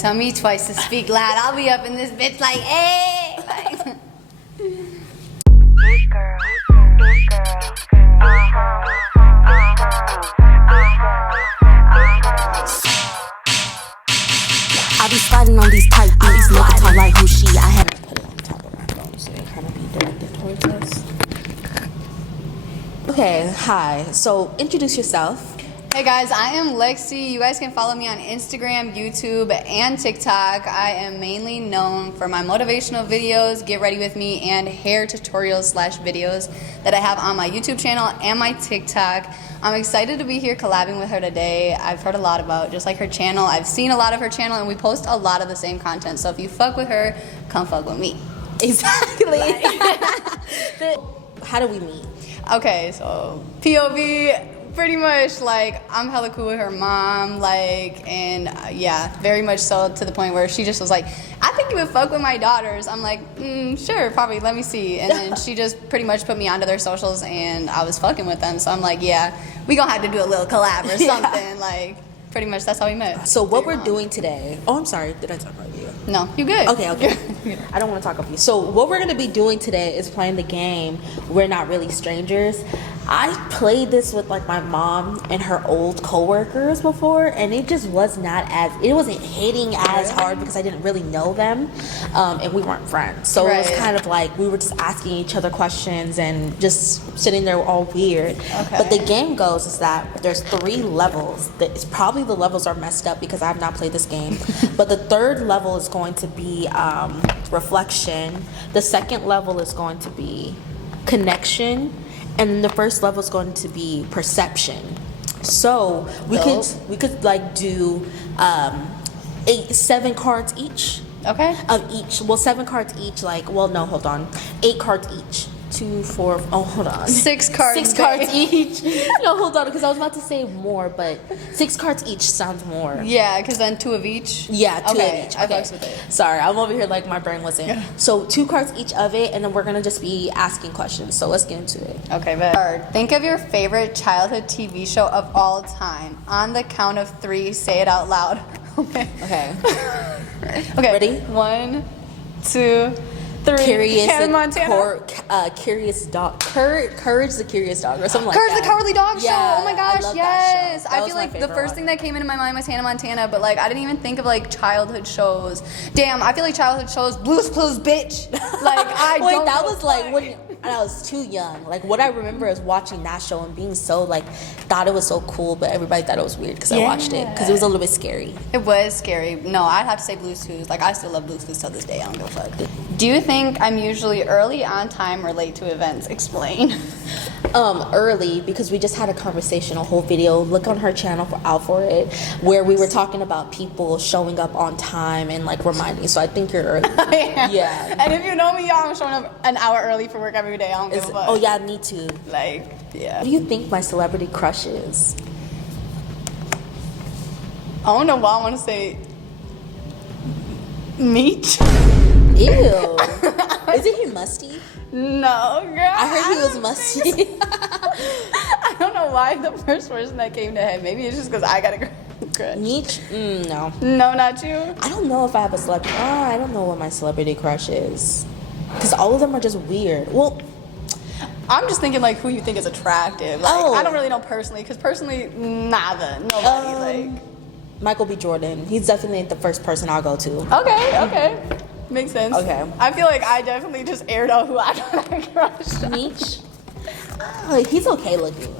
Tell me twice to speak loud. I'll be up in this bitch like, hey! Like. I be sliding on these tight beats, make it talk like who she. I had to put it on top of my phone so it kind of be directed towards us. Okay, hi. So introduce yourself. Hey guys, I am Lexi. You guys can follow me on Instagram, YouTube, and TikTok. I am mainly known for my motivational videos, get ready with me, and hair tutorials / videos that I have on my YouTube channel and my TikTok. I'm excited to be here collabing with her today. I've heard a lot about just like her channel. I've seen a lot of her channel and we post a lot of the same content. So if you fuck with her, come fuck with me. Exactly. How do we meet? Okay, so POV. Pretty much, like, I'm hella cool with her mom, like, and yeah, very much so to the point where she just was like, I think you would fuck with my daughters. I'm like, sure, probably, let me see. And then she just pretty much put me onto their socials, and I was fucking with them. So I'm like, yeah, we gonna have to do a little collab or something. Like, pretty much that's how we met. So what we're doing today, oh, I'm sorry, did I talk about you? No, you good. Okay. I don't want to talk about you. So what we're going to be doing today is playing the game We're Not Really Strangers. I played this with like my mom and her old coworkers before, and it just it wasn't hitting as hard because I didn't really know them, and we weren't friends. So it was kind of like we were just asking each other questions and just sitting there all weird. Okay. But the game goes is that there's 3 levels. It's probably the levels are messed up because I have not played this game. But the 3rd level is going to be reflection. The 2nd level is going to be connection. And then the 1st level is going to be perception. So we could like do 7 cards each. Okay. Of each. Well, 7 cards each. 8 cards each. 2, 4. Oh, hold on. 6 cards. 6 cards each. No, hold on, because I was about to say more, but 6 cards each sounds more. Yeah, because then 2 of each. Yeah, 2 of each. Okay. I fucks with it. Sorry, I'm over here like my brain wasn't. Yeah. So 2 cards each of it, and then we're gonna just be asking questions. So let's get into it. Okay, bet. Think of your favorite childhood TV show of all time. On the count of 3, say it out loud. Okay. Okay. Okay. Ready? 1, 2, 3. Curious dog. Courage the Curious Dog, or something like Courage that. the Cowardly Dog Show. Yeah, oh my gosh, yes. I feel like the first thing that came into my mind was Hannah Montana, but like I didn't even think of like childhood shows. Damn, I feel like childhood shows. Blue's Clues, bitch. Like Wait, that was like when I was too young. Like what I remember is watching that show and being so like thought it was so cool, but everybody thought it was weird because I watched it because it was a little bit scary. It was scary. No, I'd have to say Blue's Clues. Like I still love Blue's Clues till this day. I don't give a fuck. Do you think I'm usually early, on time, or late to events? Explain. Early, because we just had a conversation, a whole video. Look on her channel out for it, where we were talking about people showing up on time and like reminding. So I think you're early. Yeah. And if you know me, y'all, I'm showing up an hour early for work every day. I don't give a fuck. Oh yeah, me too. Like, yeah. What do you think my celebrity crush is? I don't know why I want to say Meech. Ew. Isn't he musty? No, girl. I heard he was musty. I don't know why the first person that came to head. Maybe it's just because I got a crush. Meech? No. No, not you? I don't know if I have a celebrity. I don't know what my celebrity crush is. Because all of them are just weird. Well, I'm just thinking like who you think is attractive. Like, I don't really know personally, because personally, nada. Nobody. Like Michael B. Jordan. He's definitely the first person I'll go to. Okay. Makes sense. Okay. I feel like I definitely just aired out who I got a crush on. Meech? He's okay looking.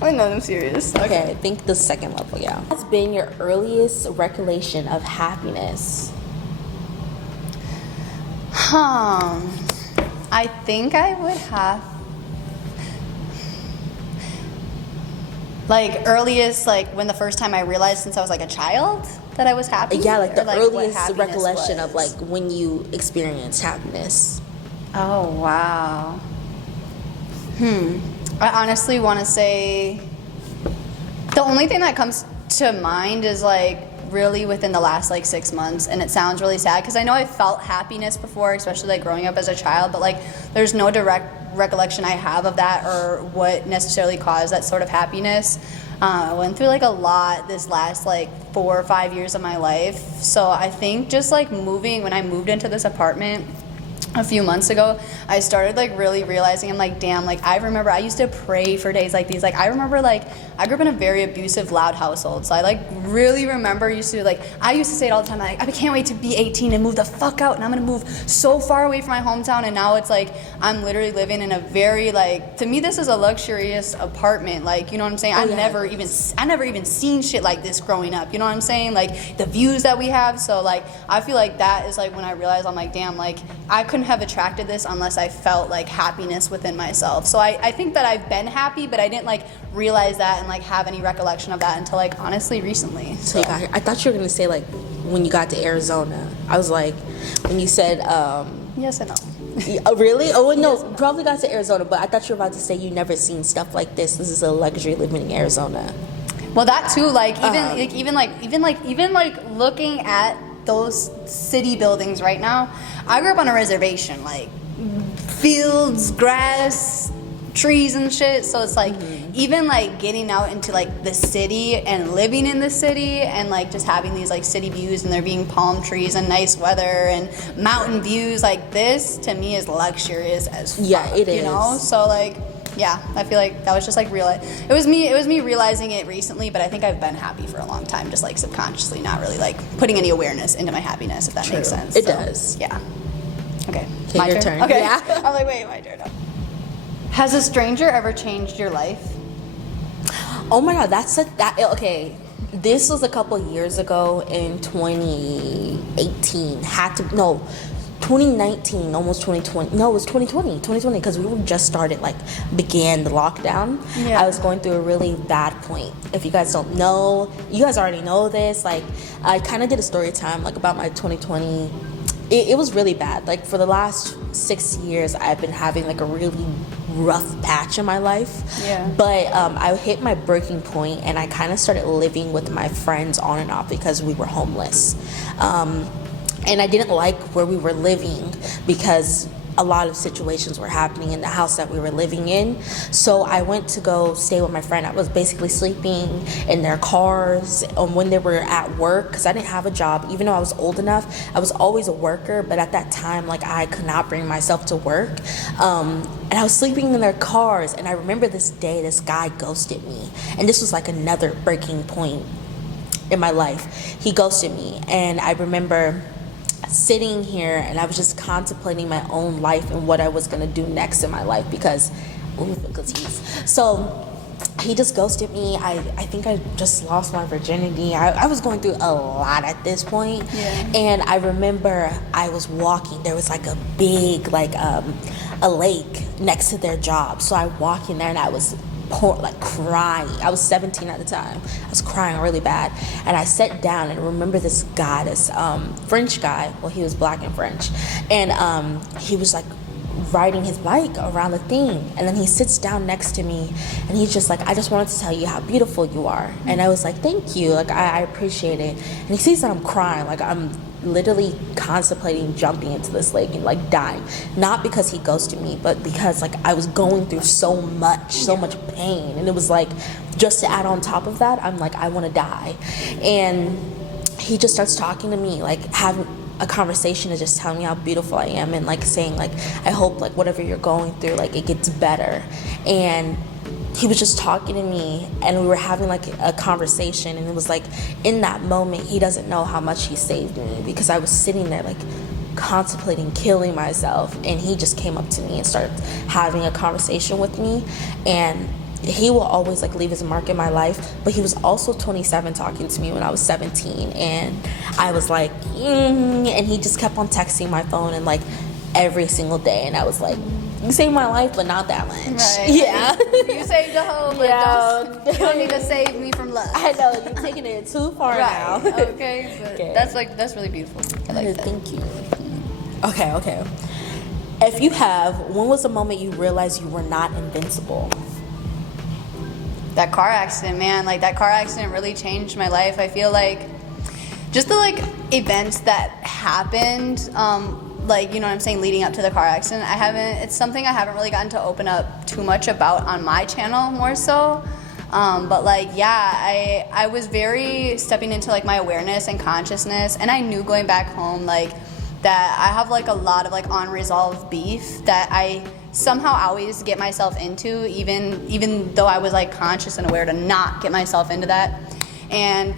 I know, I'm serious. Okay, I think the 2nd level, yeah. What's been your earliest recollection of happiness? I think I would have like earliest, like when the first time I realized since I was like a child that I was happy. Yeah, like the earliest recollection of like when you experienced happiness. Oh wow. I honestly want to say the only thing that comes to mind is like really within the last like 6 months, and it sounds really sad because I know I felt happiness before, especially like growing up as a child, but like there's no direct recollection I have of that or what necessarily caused that sort of happiness. I went through like a lot this last like 4 or 5 years of my life. So I think just like when I moved into this apartment a few months ago, I started like really realizing, I'm like, damn, like I remember I used to pray for days like these. Like I remember like I grew up in a very abusive, loud household. So I like really remember I used to say it all the time, like I can't wait to be 18 and move the fuck out, and I'm gonna move so far away from my hometown. And now it's like I'm literally living in a very, like, to me this is a luxurious apartment, like, you know what I'm saying? I never even seen shit like this growing up, you know what I'm saying? Like the views that we have. So like I feel like that is like when I realized, I'm like, damn, like I couldn't have attracted this unless I felt like happiness within myself. So I think that I've been happy, but I didn't like realize that and like have any recollection of that until like honestly recently. So you got here. I thought you were gonna say like when you got to Arizona. I was like, when you said yes and no. Oh, really? Oh no, yes, probably got to Arizona, but I thought you were about to say you never seen stuff like this. This is a luxury living in Arizona. Well, that too, like even looking at those city buildings right now. I grew up on a reservation, like fields, grass, trees and shit. So it's like even like getting out into like the city and living in the city and like just having these like city views and there being palm trees and nice weather and mountain views, like this to me is luxurious as fuck. Yeah, it is. You know? So like, yeah, I feel like that was just like real. It was me realizing it recently, but I think I've been happy for a long time, just like subconsciously, not really like putting any awareness into my happiness, if that makes sense. It does. Yeah. Okay. My your turn. Okay. Yeah. I'm like, wait, my turn. Has a stranger ever changed your life? Oh my god, okay. This was a couple years ago in 2018. 2019, almost 2020. No, it was 2020, because we were just started, like, began the lockdown. Yeah. I was going through a really bad point. If you guys don't know, you guys already know this. Like, I kind of did a story time, like, about my 2020. It was really bad. Like, for the last 6 years, I've been having, like, a really rough patch in my life. Yeah. But I hit my breaking point, and I kind of started living with my friends on and off because we were homeless. And I didn't like where we were living because a lot of situations were happening in the house that we were living in. So I went to go stay with my friend. I was basically sleeping in their cars when they were at work because I didn't have a job. Even though I was old enough, I was always a worker. But at that time, like, I could not bring myself to work. And I was sleeping in their cars. And I remember this day, this guy ghosted me. And this was like another breaking point in my life. He ghosted me. And I remember sitting here and I was just contemplating my own life and what I was gonna do next in my life because he just ghosted me. I think I just lost my virginity. I was going through a lot at this point. Yeah. And I remember I was walking. There was like a big a lake next to their job. So I walked in there and I was crying. I was 17 at the time. I was crying really bad. And I sat down and I remember this guy, this French guy. Well, he was black and French. And he was like riding his bike around the thing. And then he sits down next to me and he's just like, I just wanted to tell you how beautiful you are. And I was like, thank you. Like, I appreciate it. And he sees that I'm crying. Like, I'm literally contemplating jumping into this lake and like dying, not because he ghosted me, but because like I was going through so much pain, and it was like, just to add on top of that, I'm like, I want to die. And he just starts talking to me, like having a conversation, to just tell me how beautiful I am, and like saying like, I hope like whatever you're going through, like it gets better. And he was just talking to me and we were having like a conversation, and it was like, in that moment, he doesn't know how much he saved me, because I was sitting there like contemplating killing myself, and he just came up to me and started having a conversation with me. And he will always like leave his mark in my life, but he was also 27 talking to me when I was 17, and I was like, and he just kept on texting my phone and like every single day, and I was like, you saved my life, but not that much. Right. Yeah. You saved the hoe, but you don't need to save me from love. I know, you're taking it too far now. Okay, but Okay. That's really beautiful. I like that. Thank you. Okay. If you have, when was the moment you realized you were not invincible? That car accident, man. Like, that car accident really changed my life. I feel like just the like events that happened, like, you know what I'm saying, leading up to the car accident, it's something I haven't really gotten to open up too much about on my channel, more so. But like, yeah, I was very stepping into like my awareness and consciousness, and I knew going back home like that I have like a lot of like unresolved beef that I somehow always get myself into, even though I was like conscious and aware to not get myself into that. And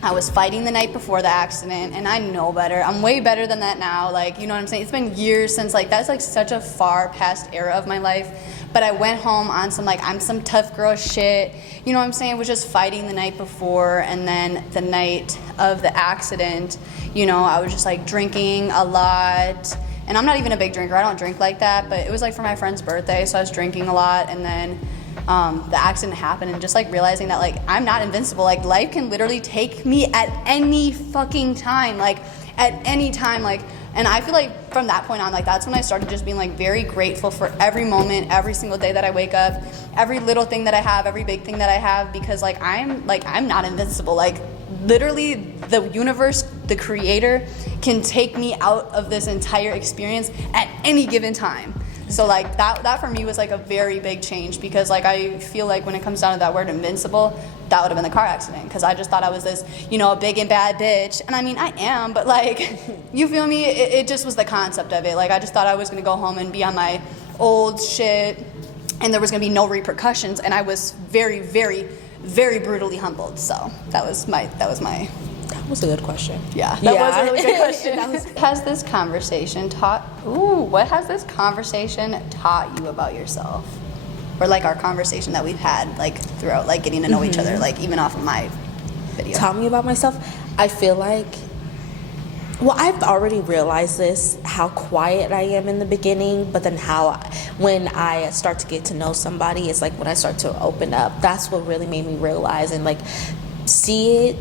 I was fighting the night before the accident, and I know better. I'm way better than that now. Like, you know what I'm saying? It's been years since, like, that's like such a far past era of my life. But I went home on some, like, I'm some tough girl shit. You know what I'm saying? I was just fighting the night before, and then the night of the accident, you know, I was just like drinking a lot. And I'm not even a big drinker. I don't drink like that. But it was like for my friend's birthday, so I was drinking a lot, and then the accident happened, and just like realizing that like I'm not invincible. Like life can literally take me at any fucking time, like at any time, like. And I feel like from that point on, like that's when I started just being like very grateful for every moment, every single day that I wake up, every little thing that I have, every big thing that I have, because like I'm not invincible. Like literally the universe, the creator, can take me out of this entire experience at any given time. So like that for me was like a very big change, because like I feel like when it comes down to that word invincible, that would have been the car accident, because I just thought I was this, you know, big and bad bitch. And I mean, I am, but like, you feel me? It just was the concept of it. Like I just thought I was going to go home and be on my old shit, and there was going to be no repercussions. And I was very, very, very brutally humbled. So that was my. That was a good question. Yeah, that was a really good question. What has this conversation taught you about yourself? Or like our conversation that we've had like throughout, like getting to know each other, like even off of my video. Taught me about myself? I feel like, well, I've already realized this, how quiet I am in the beginning, but then when I start to get to know somebody, it's like when I start to open up, that's what really made me realize and like see it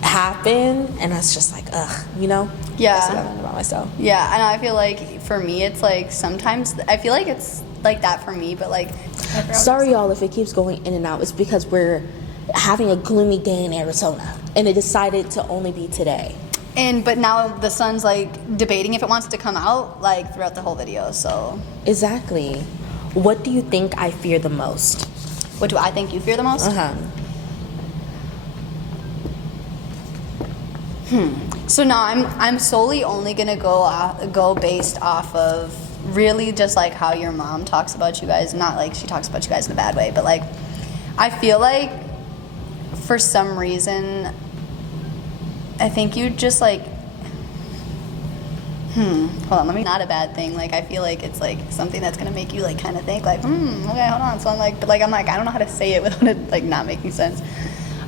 happen, and it's just like, ugh, you know? Yeah. That's what I learned about myself. Yeah, and I feel like for me, it's like sometimes, I feel like it's like that for me, but like... Sorry, y'all, if it keeps going in and out. It's because we're having a gloomy day in Arizona, and it decided to only be today. But now the sun's like debating if it wants to come out like throughout the whole video, so... Exactly. What do you think I fear the most? What do I think you fear the most? So now I'm solely only gonna go based off of really just like how your mom talks about you guys. Not like she talks about you guys in a bad way, but like I feel like for some reason I think you just like hold on, let me, not a bad thing. Like I feel like it's like something that's gonna make you like kind of think like okay, hold on. So I'm like, but like I'm like, I don't know how to say it without it like not making sense.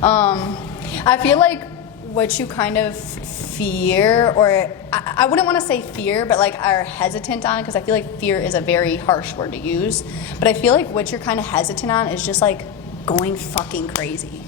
I feel like what you kind of fear, or I wouldn't want to say fear, but like are hesitant on, because I feel like fear is a very harsh word to use, but I feel like what you're kind of hesitant on is just like going fucking crazy.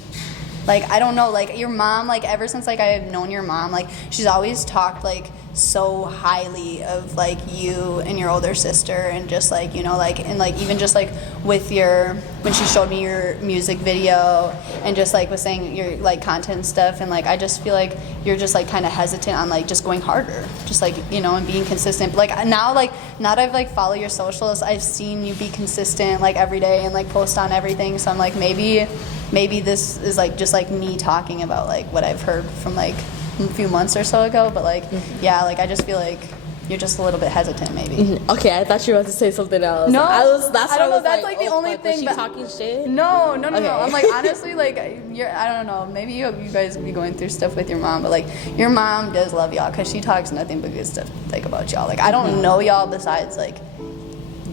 Like, I don't know, like your mom, like ever since like I've known your mom, like she's always talked like so highly of like you and your older sister, and just like, you know, like, and like even just like with when she showed me your music video and just like was saying your like content and stuff, and like I just feel like you're just like kind of hesitant on like just going harder, just like, you know, and being consistent. But like now that I've like followed your socials, I've seen you be consistent like every day and like post on everything, so I'm like maybe this is like just like me talking about like what I've heard from like a few months or so ago, but like yeah, like I just feel like you're just a little bit hesitant maybe. Okay, I thought you were about to say something else. No, I don't know, that's like the only thing. Was she but talking shit? No. I'm like, honestly, like I don't know, maybe you guys be going through stuff with your mom, but like your mom does love y'all, because she talks nothing but good stuff like about y'all. Like I don't know y'all besides like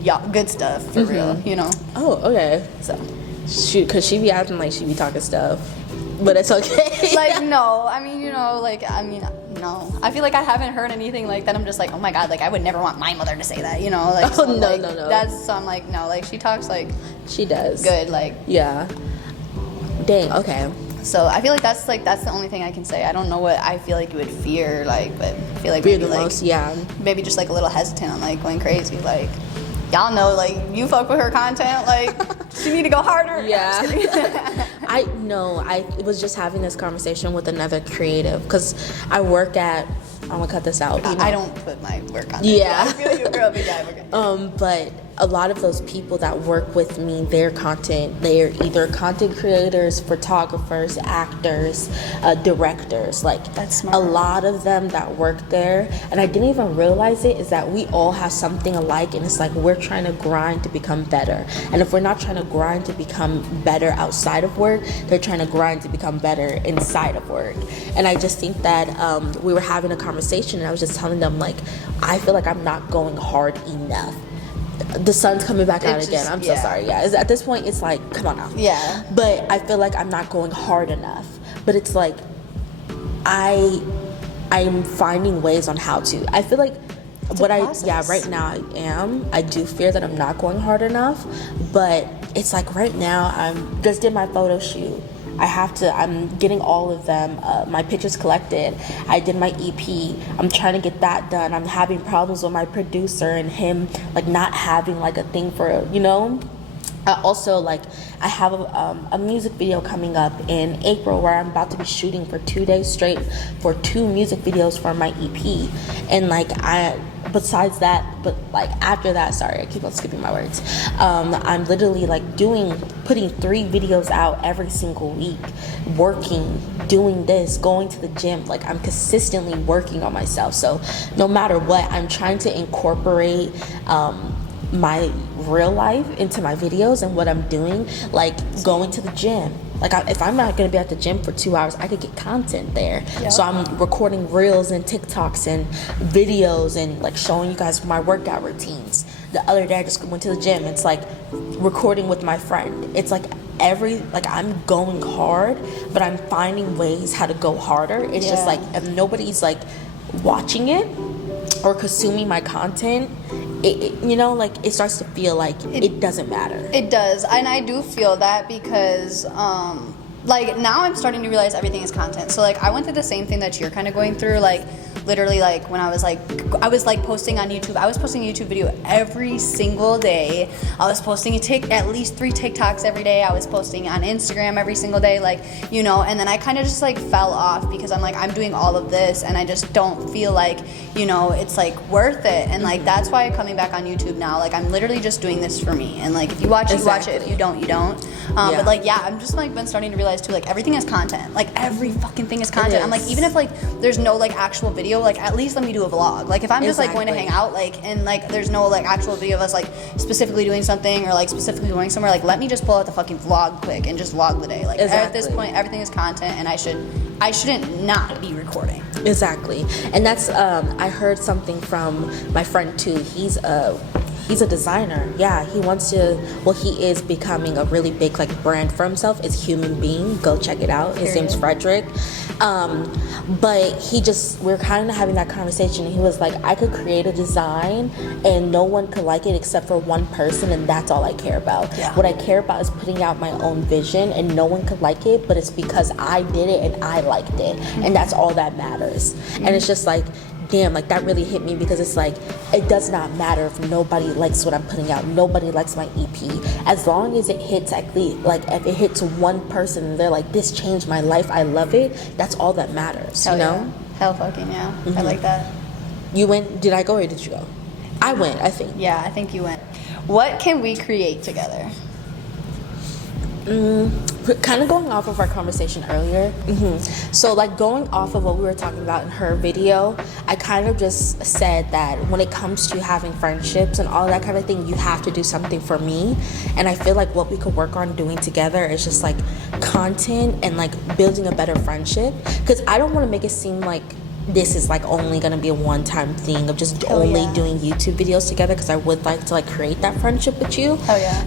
y'all good stuff for real, you know. Oh, okay. So because she be acting like she be talking stuff, but it's okay. Like no, I mean, you know, like I mean, no, I feel like I haven't heard anything like that. I'm just like, oh my god, like I would never want my mother to say that, you know, like so, no. That's, so I'm like, no, like she talks like she does good, like yeah. Dang, okay. So I feel like that's the only thing I can say. I don't know what I feel like you would fear, like, but I feel like fear maybe the like most, yeah. Maybe just like a little hesitant on like going crazy, like. Y'all know, like, you fuck with her content, like, she need to go harder. Yeah. I was just having this conversation with another creative, because I work at, I'm gonna cut this out. You know? I don't put my work on there. Yeah. I feel you, girl, but yeah, okay. But a lot of those people that work with me, their content, they're either content creators, photographers, actors, directors. Like, that's smart. A lot of them that work there, and I didn't even realize it, is that we all have something alike, and it's like we're trying to grind to become better. And if we're not trying to grind to become better outside of work, they're trying to grind to become better inside of work. And I just think that we were having a conversation, and I was just telling them, like, I feel like I'm not going hard enough. The sun's coming back out again. I'm so sorry. Yeah, at this point, it's like, come on now. Yeah. But I feel like I'm not going hard enough. But it's like, I'm finding ways on how to. I feel like right now I do fear that I'm not going hard enough. But it's like right now I'm just did my photo shoot. I'm getting all of them, my pictures collected. I did my EP. I'm trying to get that done. I'm having problems with my producer and him, like, not having, like, a thing for, you know? Also, like, I have a music video coming up in April where I'm about to be shooting for 2 days straight for 2 music videos for my EP. And, like, besides that, but like after that, sorry, I keep on skipping my words. I'm literally like putting 3 videos out every single week, working, doing this, going to the gym. Like, I'm consistently working on myself. So no matter what, I'm trying to incorporate my real life into my videos and what I'm doing, like going to the gym. Like, if I'm not going to be at the gym for 2 hours, I could get content there. Yep. So I'm recording reels and TikToks and videos and, like, showing you guys my workout routines. The other day, I just went to the gym. It's like recording with my friend. It's like I'm going hard, but I'm finding ways how to go harder. It's just like, if nobody's, like, watching it or consuming my content, it starts to feel like it doesn't matter. It does, and I do feel that because like, now I'm starting to realize everything is content. So, like, I went through the same thing that you're kind of going through. Like, literally, like, when I was posting on YouTube. I was posting a YouTube video every single day. I was posting at least 3 TikToks every day. I was posting on Instagram every single day, like, and then I kind of just, like, fell off because I'm like, I'm doing all of this and I just don't feel like, it's, like, worth it. And, like, that's why I'm coming back on YouTube now. Like, I'm literally just doing this for me. And, like, if you watch it, you watch it. If you don't, you don't. But, like, I'm just, like, been starting to realize too, like, everything is content. Like, every fucking thing is content. I'm like, even if, like, there's no, like, actual video, like, at least let me do a vlog. Like, if I'm just, like, going to hang out, like, and, like, there's no, like, actual video of us, like, specifically doing something or, like, specifically going somewhere, like, let me just pull out the fucking vlog quick and just vlog the day. Like, at this point, everything is content, and I shouldn't not be recording. Exactly. And that's I heard something from my friend too. He's a designer. Yeah, he is becoming a really big, like, brand for himself. It's Human Being. Go check it out. His name's Frederick. But we're kind of having that conversation, and he was like, I could create a design and no one could like it except for one person, and that's all I care about. Yeah. What I care about is putting out my own vision, and no one could like it, but it's because I did it and I liked it. Mm-hmm. And that's all that matters. Mm-hmm. And it's just like, damn, like, that really hit me, because it's like, it does not matter if nobody likes what I'm putting out, nobody likes my EP, as long as it hits, at least, like, if it hits one person and they're like, this changed my life, I love it, that's all that matters. Hell, you know? Yeah. Hell fucking yeah. Mm-hmm. I like that. You went, did I go or did you go? I went, I think. Yeah, I think you went. What can we create together? Kind of going off of our conversation earlier. So, like, going off of what we were talking about in her video, I kind of just said that when it comes to having friendships and all that kind of thing, you have to do something for me. And I feel like what we could work on doing together is just, like, content and, like, building a better friendship, because I don't want to make it seem like this is, like, only gonna be a one-time thing of just only doing YouTube videos together, because I would like to, like, create that friendship with you.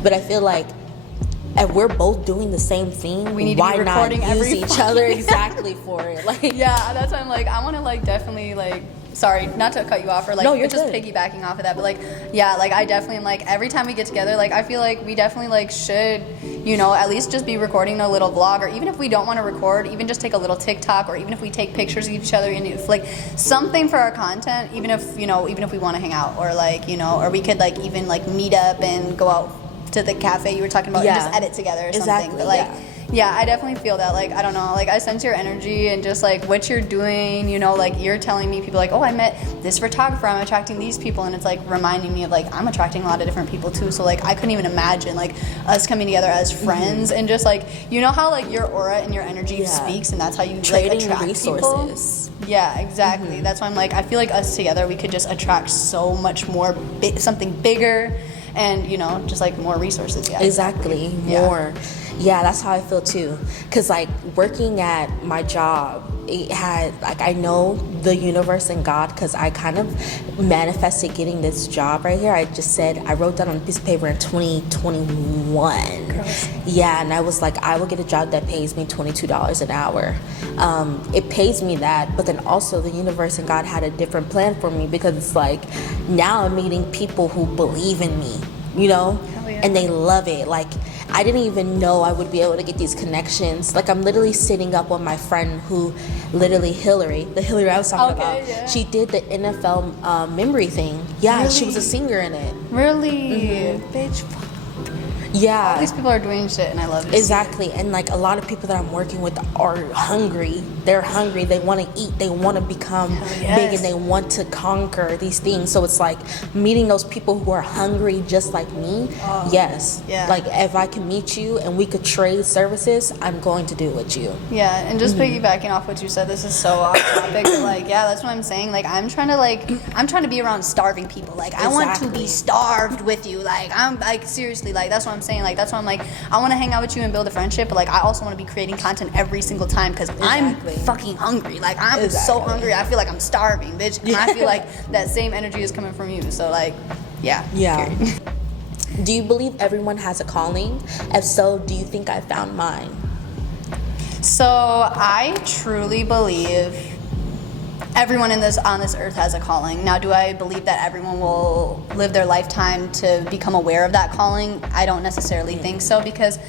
But I feel like if we're both doing the same thing, we need why to be recording not use each other exactly for it? Like, yeah, that's why I'm like, I want to, like, definitely, like, sorry, not to cut you off, or, like, no, you're just good. Piggybacking off of that, but, like, yeah, like, I definitely am, like, every time we get together, like, I feel like we definitely, like, should, at least just be recording a little vlog, or even if we don't want to record, even just take a little TikTok, or even if we take pictures of each other, and if, like, something for our content, even if we want to hang out, or, like, or we could, like, even, like, meet up and go out to the cafe you were talking about and just edit together or something. But, like, Yeah, I definitely feel that. Like, I don't know, like I sense your energy and just like what you're doing, you know, like you're telling me people like, oh, I met this photographer, I'm attracting these people, and it's like reminding me of like I'm attracting a lot of different people too. So like I couldn't even imagine like us coming together as friends and just like, you know how like your aura and your energy speaks, and that's how you trading like attract resources. people. Yeah, exactly. That's why I'm like, I feel like us together we could just attract so much more, something bigger, and you know, just like more resources. Yeah, Exactly. More. Yeah, that's how I feel too. Cause like working at my job, it had like, I know the universe and God, cause I kind of manifested getting this job right here. I just said, I wrote down on a piece of paper in 2021. Yeah, and I was like, I will get a job that pays me $22 an hour. It pays me that, but then also the universe and God had a different plan for me, because it's like now I'm meeting people who believe in me, you know, and they love it. Like, I didn't even know I would be able to get these connections. Like, I'm literally sitting up with my friend who, literally Hillary, the Hillary I was talking about. Yeah. She did the NFL memory thing. Yeah, really? She was a singer in it. Really? Bitch. Yeah. All these people are doing shit, and I love it. Exactly. And like a lot of people that I'm working with are hungry. They're hungry. They want to eat. They want to become big, and they want to conquer these things. So it's like meeting those people who are hungry just like me. Yes. Yeah. Like if I can meet you and we could trade services, I'm going to do it with you. Yeah. And just piggybacking off what you said, this is so off topic. But like, yeah, that's what I'm saying. Like, I'm trying to be around starving people. Like, I want to be starved with you. Like, I'm like, seriously, like, that's what I'm saying. Like, that's why I'm like, I want to hang out with you and build a friendship, but like I also want to be creating content every single time, because I'm fucking hungry. Like, I'm so hungry. I feel like I'm starving, bitch. And I feel like that same energy is coming from you. So like, yeah. Period. Do you believe everyone has a calling? If so, do you think I found mine? So I truly believe everyone on this earth has a calling. Now, do I believe that everyone will live their lifetime to become aware of that calling? I don't necessarily think so, because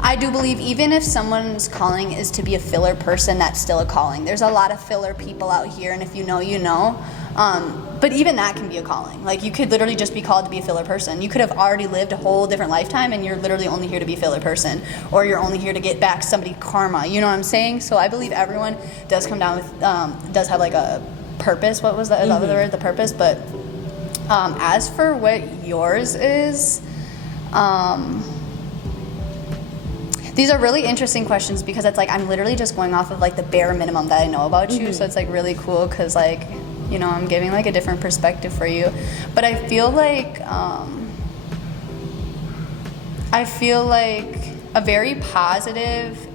I do believe even if someone's calling is to be a filler person, that's still a calling. There's a lot of filler people out here, and if you know, you know. But even that can be a calling. Like, you could literally just be called to be a filler person. You could have already lived a whole different lifetime, and you're literally only here to be a filler person, or you're only here to get back somebody karma. You know what I'm saying? So I believe everyone does come down with does have like a purpose. What was that? Is that the word? The purpose. But as for what yours is, these are really interesting questions, because it's like I'm literally just going off of like the bare minimum that I know about you. So it's like really cool, because like, you know, I'm giving like a different perspective for you. But I feel like a very positive,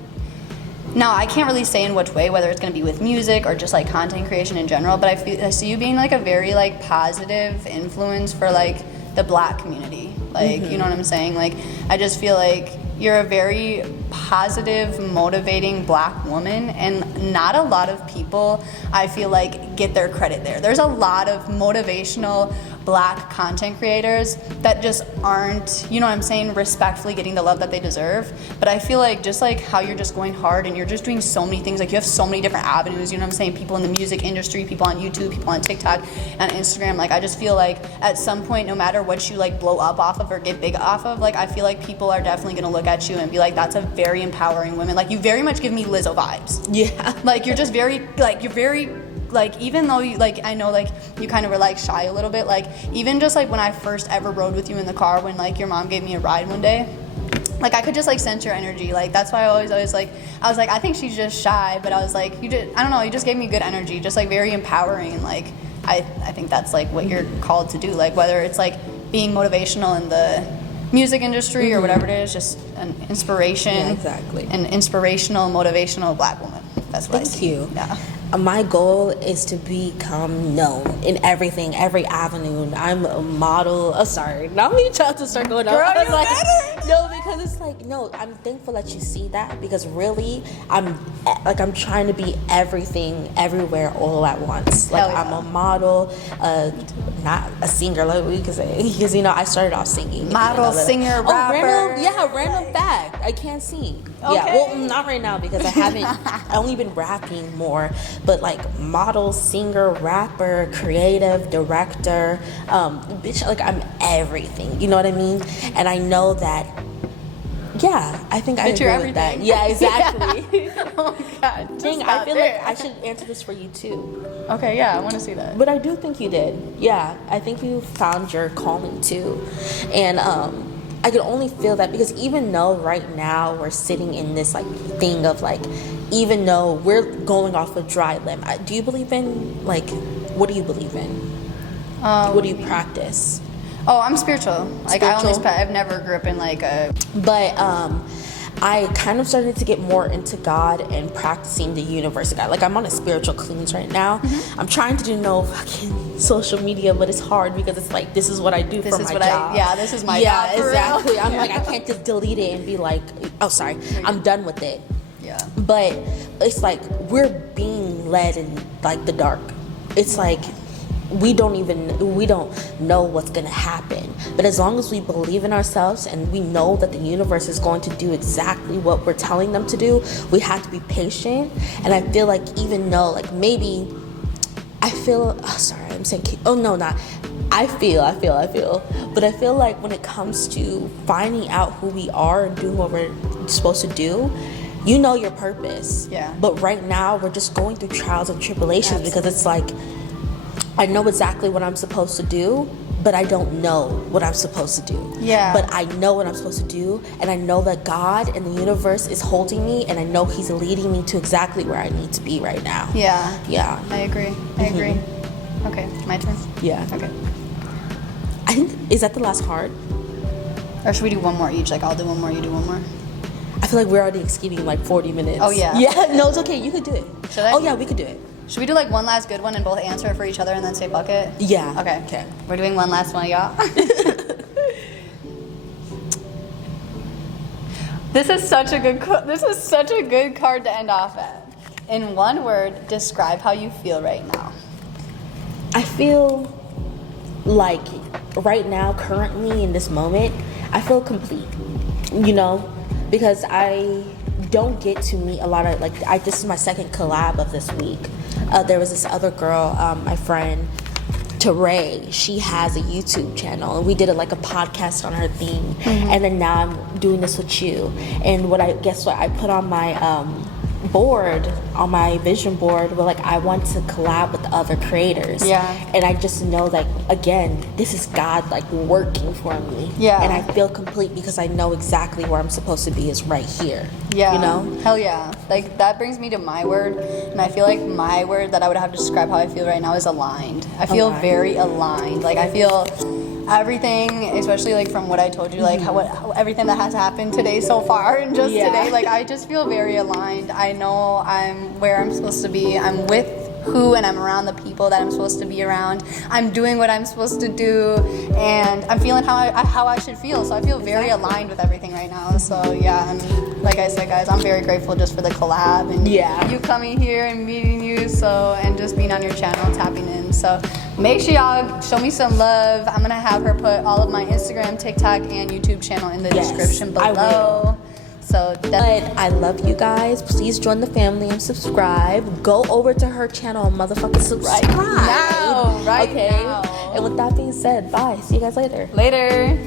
now I can't really say in which way, whether it's going to be with music or just like content creation in general, but I see you being like a very like positive influence for like the Black community. Like, you know what I'm saying? Like, I just feel like you're a very positive, motivating Black woman, and not a lot of people, I feel like, get their credit there. There's a lot of motivational Black content creators that just aren't, you know what I'm saying, respectfully getting the love that they deserve. But I feel like just like how you're just going hard and you're just doing so many things, like you have so many different avenues, you know what I'm saying, people in the music industry, people on YouTube, people on TikTok, and Instagram, like I just feel like at some point, no matter what you like blow up off of or get big off of, like I feel like people are definitely gonna look at you and be like, that's a very empowering woman. Like, you very much give me Lizzo vibes. Yeah. Like, you're just very, like, you're very, like, even though you, like, I know, like, you kind of were, like, shy a little bit, like, even just, like, when I first ever rode with you in the car, when, like, your mom gave me a ride one day, like, I could just, like, sense your energy. Like, that's why I always, like, I was like, I think she's just shy, but I was like, you just, I don't know, you just gave me good energy, just, like, very empowering, and, like, I think that's, like, what you're called to do, like, whether it's, like, being motivational in the music industry or whatever it is, just an inspiration. Yeah, exactly. An inspirational, motivational Black woman. That's what I see. Thank you. Yeah. My goal is to become known in everything, every avenue. I'm a model. Oh, sorry. Now me trying to start going up. Girl, you like, better. no, because it's like, no, I'm thankful that you see that, because really, I'm trying to be everything, everywhere, all at once. Like, yeah. I'm a model, not a singer, like we could say, because, you know, I started off singing. Model, singer, rapper. Random fact. I can't sing. Okay. Yeah, well, not right now, because I only been rapping more, but like model, singer, rapper, creative, director, bitch, like I'm everything, you know what I mean? And I know that Yeah, I think I Bitch, agree you're with that. everything. Yeah, exactly. Oh my god. Just Dang, I stop feel there. like I should answer this for you too. Okay, yeah, I want to see that. But I do think you did. Yeah, I think you found your calling too. And I can only feel that because even though right now we're sitting in this like thing of like, even though we're going off a dry limb, do you believe in like, what do you believe in? What do you practice? Oh, I'm spiritual. Like Spiritual? I've never grew up in like a. But I kind of started to get more into God and practicing the universe of God. Like I'm on a spiritual cleanse right now. Mm-hmm. I'm trying to do no fucking social media, but it's hard because it's like this is what I do for my job. This is my yeah, job. For exactly. real. I'm like I can't just delete it and be like, oh sorry, I'm done with it. Yeah. But it's like we're being led in like the dark. It's like we don't know what's gonna happen, but as long as we believe in ourselves and we know that the universe is going to do exactly what we're telling them to do, we have to be patient. And I feel like even though like maybe I feel I feel but I feel like when it comes to finding out who we are and doing what we're supposed to do, you know your purpose. Yeah. But right now we're just going through trials and tribulations. Absolutely. Because it's like I know exactly what I'm supposed to do, but I don't know what I'm supposed to do. Yeah. But I know what I'm supposed to do, and I know that God and the universe is holding me, and I know He's leading me to exactly where I need to be right now. Yeah. Yeah. I agree. Okay, my turn. Yeah. Okay. I think, is that the last card? Or should we do one more each? Like I'll do one more, you do one more. I feel like we're already exceeding like 40 minutes. Oh yeah. Yeah. No, it's okay. You could do it. Should I? Oh yeah, we could do it. Should we do like one last good one and both answer it for each other and then say fuck it? Yeah. Okay. We're doing one last one, y'all. This is such a good card to end off at. In one word, describe how you feel right now. I feel like right now, currently in this moment, I feel complete. You know, because I don't get to meet a lot of this is my second collab of this week. There was this other girl, my friend Teray. She has a YouTube channel, and we did a podcast on her theme. Mm-hmm. And then now I'm doing this with you. And what I put on my board, on my vision board, but I want to collab with other creators. Yeah. And I just know again, this is God working for me. Yeah. And I feel complete because I know exactly where I'm supposed to be is right here. Yeah. You know? Hell yeah. That brings me to my word, and I feel like my word that I would have to describe how I feel right now is aligned. I feel very aligned. I feel everything, especially from what I told you, how everything that has happened today so far and just today, I just feel very aligned. I know I'm where I'm supposed to be. I'm with who, and I'm around the people that I'm supposed to be around. I'm doing what I'm supposed to do, and I'm feeling how I should feel. So I feel very aligned with everything right now. So yeah, and like I said, guys, I'm very grateful just for the collab and you coming here and meeting you. And just being on your channel, tapping in. So make sure y'all show me some love. I'm gonna have her put all of my Instagram, TikTok, and YouTube channel in the description below. I will. So I love you guys. Please join the family and subscribe. Go over to her channel and motherfucking subscribe. Right now. And with that being said, bye. See you guys later. Later.